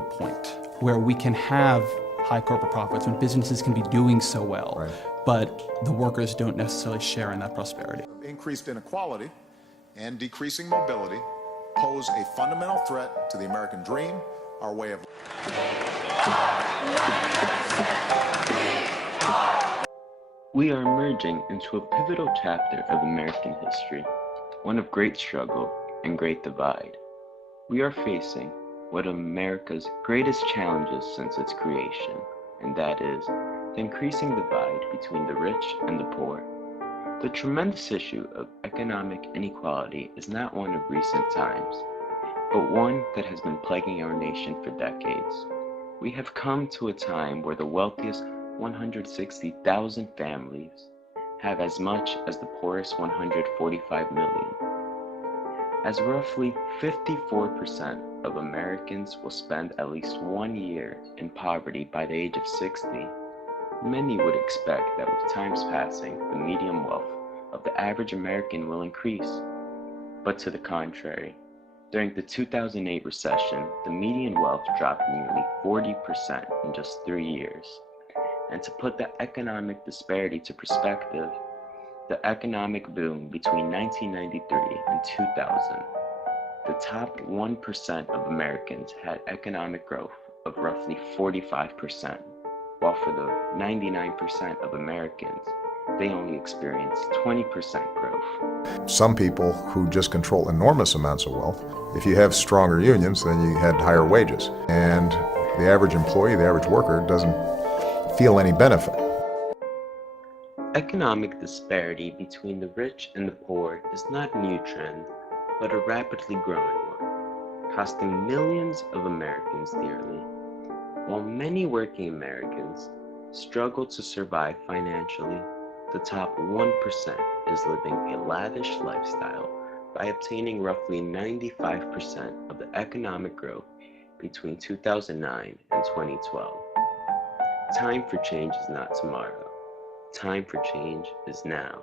a point where we can have high corporate profits, when businesses can be doing so well, Right. but the workers don't necessarily share in that prosperity. Increased inequality and decreasing mobility pose a fundamental threat to the American dream, our way of We are emerging into a pivotal chapter of American history, one of great struggle and great divide. We are facing one of America's greatest challenges since its creation, and that is the increasing divide between the rich and the poor. The tremendous issue of economic inequality is not one of recent times, but one that has been plaguing our nation for decades. We have come to a time where the wealthiest 160,000 families have as much as the poorest 145 million. As roughly 54% of Americans will spend at least 1 year in poverty by the age of 60, many would expect that with times passing, the median wealth of the average American will increase. But to the contrary, during the 2008 recession, the median wealth dropped nearly 40% in just 3 years. And to put the economic disparity to perspective, the economic boom between 1993 and 2000, the top 1% of Americans had economic growth of roughly 45%, while for the 99% of Americans, they only experienced 20% growth. Some people who just control enormous amounts of wealth, if you have stronger unions, then you had higher wages. And the average employee, the average worker, doesn't feel any benefit. Economic disparity between the rich and the poor is not a new trend, but a rapidly growing one, costing millions of Americans dearly. While many working Americans struggle to survive financially, the top 1% is living a lavish lifestyle by obtaining roughly 95% of the economic growth between 2009 and 2012. Time for change is not tomorrow. Time for change is now.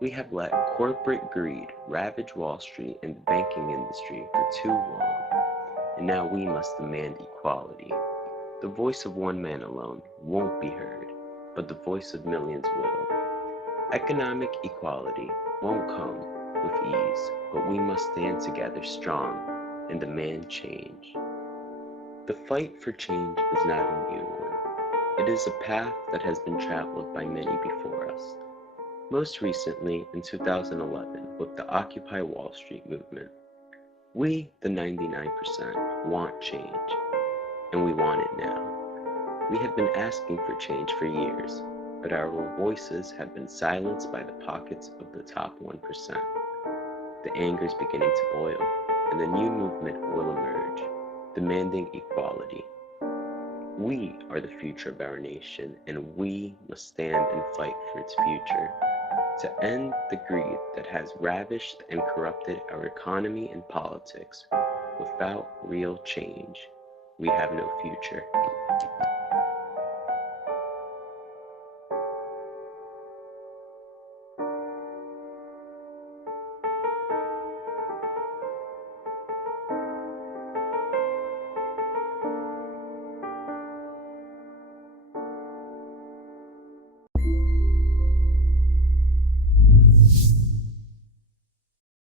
We have let corporate greed ravage Wall Street and the banking industry for too long, and now we must demand equality. The voice of one man alone won't be heard, but the voice of millions will. Economic equality won't come with ease, but we must stand together strong and demand change. The fight for change is not a new one. It is a path that has been traveled by many before us. Most recently in 2011 with the Occupy Wall Street movement. We, the 99%, want change, and we want it now. We have been asking for change for years, but our voices have been silenced by the pockets of the top 1%. The anger is beginning to boil, and the new movement will emerge, demanding equality. We are the future of our nation, and we must stand and fight for its future. To end the greed that has ravished and corrupted our economy and politics, without real change, we have no future.